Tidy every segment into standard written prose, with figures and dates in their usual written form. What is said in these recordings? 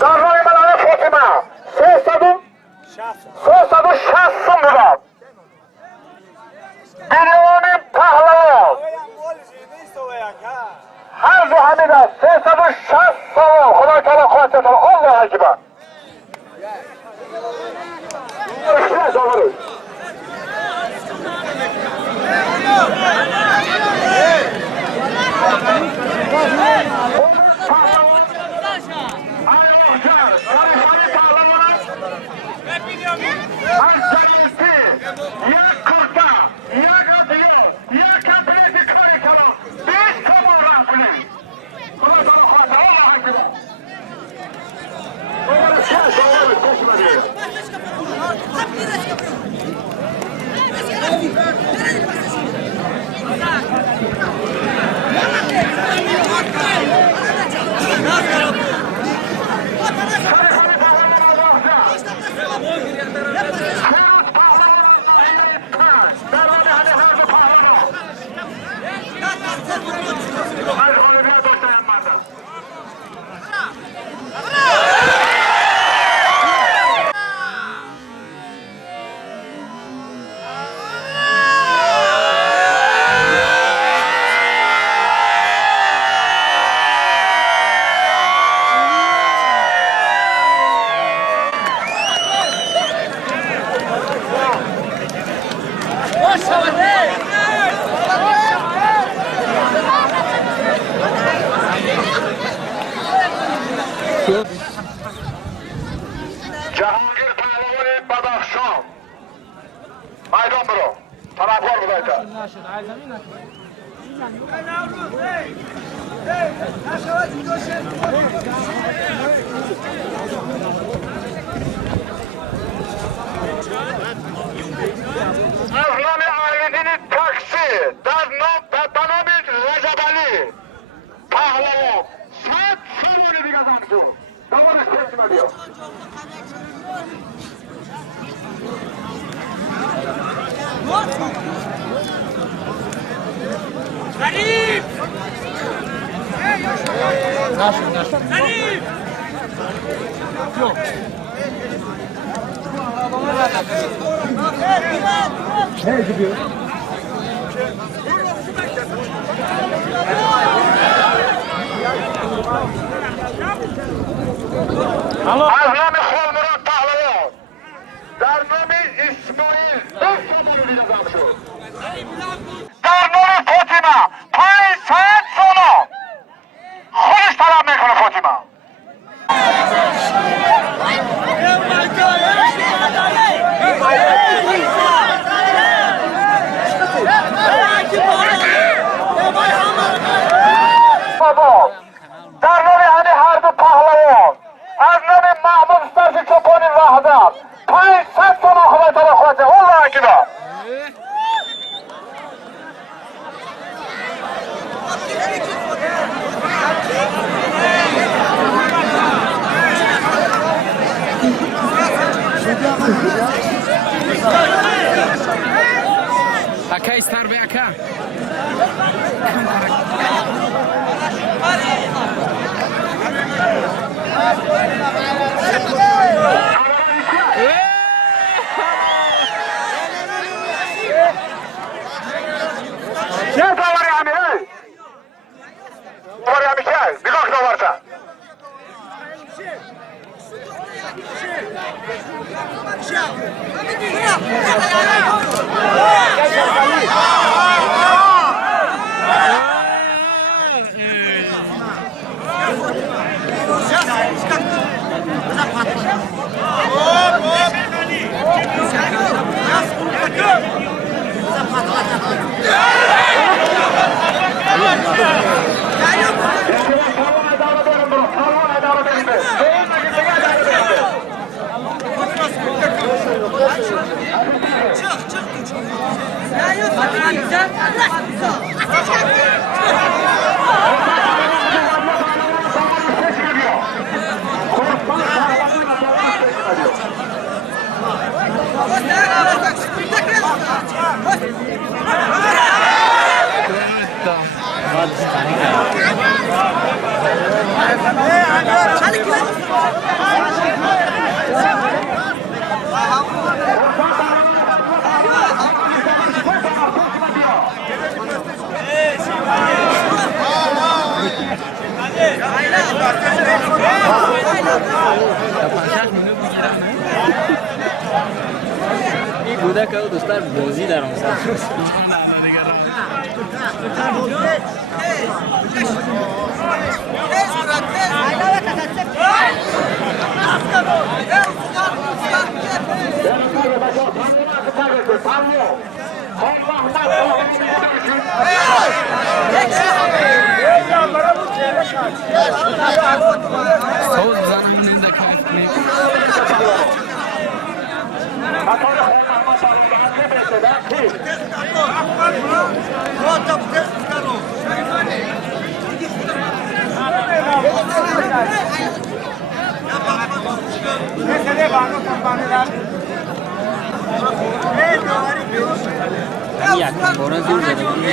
دارای ملانه فاطمه 360 سوم بودم بیلیون پهلوان هر دو همین است 360 سوم خدای تعالی خواهد تعالی الله اکبر جهانگیر پهلوان بدخشان میدان برو طرفدار بودایتا از نام آیدین تاکسی در نام رجب علی پهلوان 100 سال دیگه زمزون دامادش ترسیمه بیا غریب غریب Ne gidiyor? از نام خالمراد پهلوان در نام اسماعیل در نام فاطمه 500 ساله خودش طلب میکنه فاطمه بابا در نام همه هر دو پهلوان از نام محمود استرس چوپانی وحدت 500 ساله خدای تعالی خواهد الله اکبر Aka ister be aka. چه داوری همی ای؟ داوری همی که؟ بگاه که داورتا این کودک و دوستان بازی در آن سر صوت بزنم من این دکه یک باران زور زده بود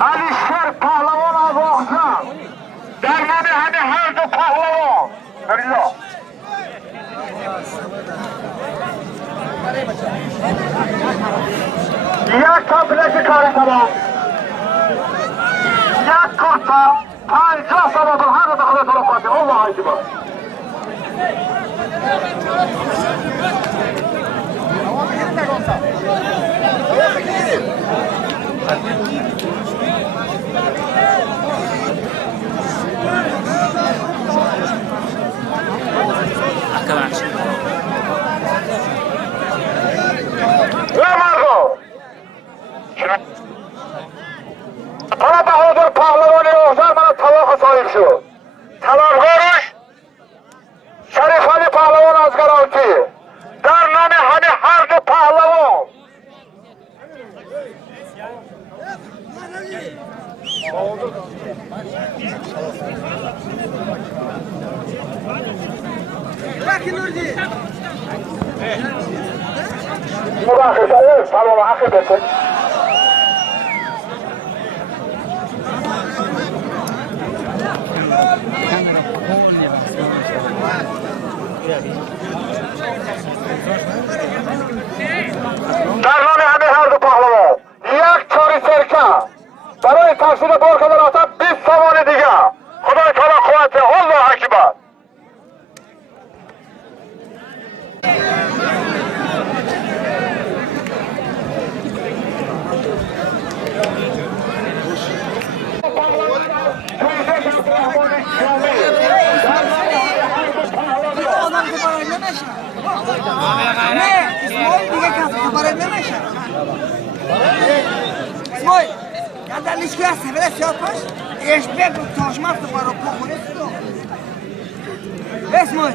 علیشر پهلوان از آخزن در نام همه هر دو پهلوان بریلا یک کمپلکس کاری تمام یک کرتا 50 سبب هر دو خدا طرف خواهد الله اکبر من بهادر پهلوانی اوزر من طلاق صاحب شد طلاق‌هاش شریف علی پهلوان از گراوتی در نام همه هر دو پهلوان مباخصه سلام حقی بسید در نام همه هر دو پهلوان یک چاری سرکه برای تحصیل بار کردن آسان 20 سوال دیگه خدای تعالی قوت الله اکبر Smoj, kada ličku ja se vele se opaš, ješ begu tožmak to paro pochore si to. Ves moj,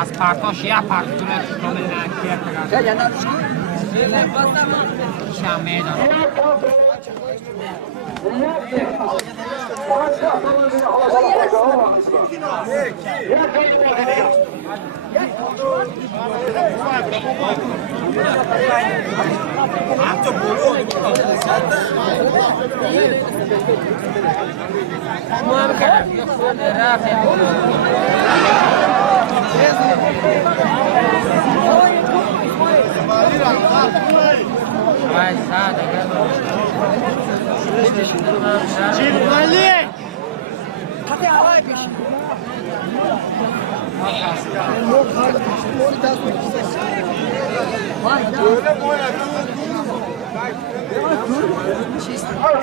از پرتاش یا پرتونه کنه نکرد ja na ličku. شامه دارم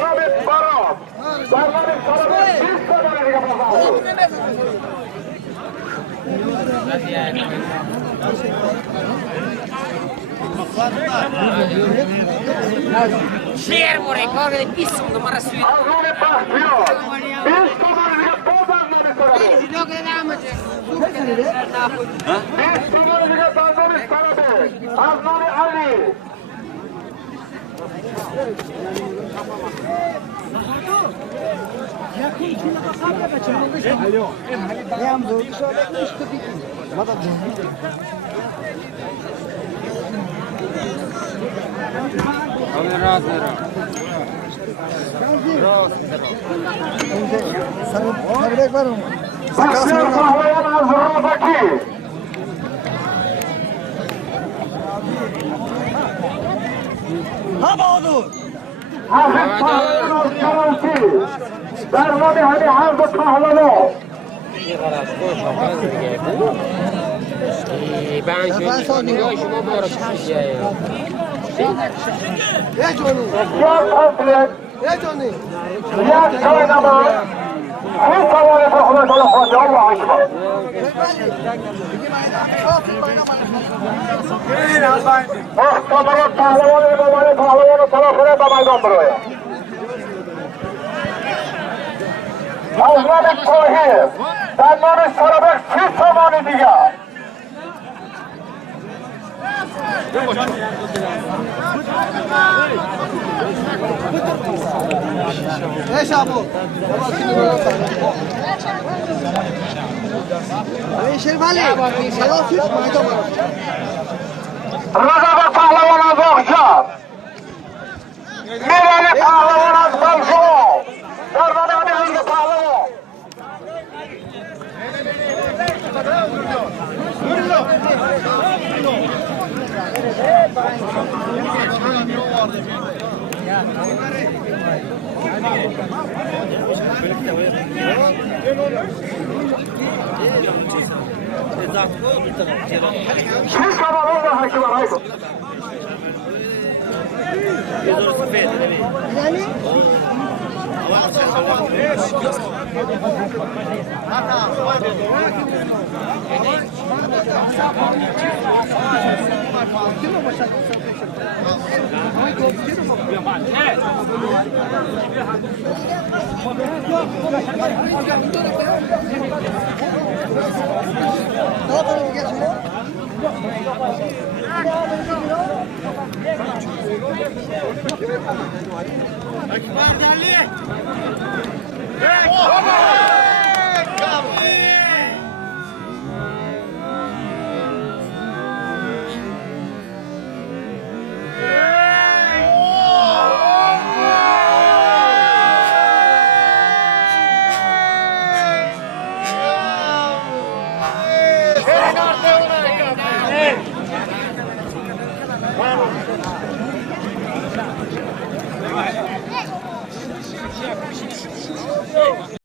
Ahmet Baran. Darlanın Sarabek bir sonraki pazarı. Şehir buraya kahvede bir son numara suyu. Ahmet Bahtiyor. Bir sonraki pazarları Sarabek. Bir sonraki pazarı Sarabek. Aznani Ali. Sabırek var mı? Bahtiyor Pahlavan Azra'daki. Hafif Pahlavan Azra'daki. Darlanı hani Hazret Pahlavan. Ben şöyle şuma doğru Ne Johnny? Yan komplet. Ne Johnny? Yan kaynama. Hiç havale fakıla telefonu. Allah'a ekber. Muhtemelen Pahlavan İmamanı Pahlavan'ı telefonu damaydan buraya. Hazreti Kohi. Darlanı Sarabek siz zamanı diye. Ne Şabu? Şervali. Selam süt mayda var. Rıza Pahlavan Azokcan. Mirali Pahlavan Azokcan. Darlanı hani Hazreti Pahlavan. Siz zamanı da hakim arayın. Yani? Ne yapalım geçelim? Akbar Dali.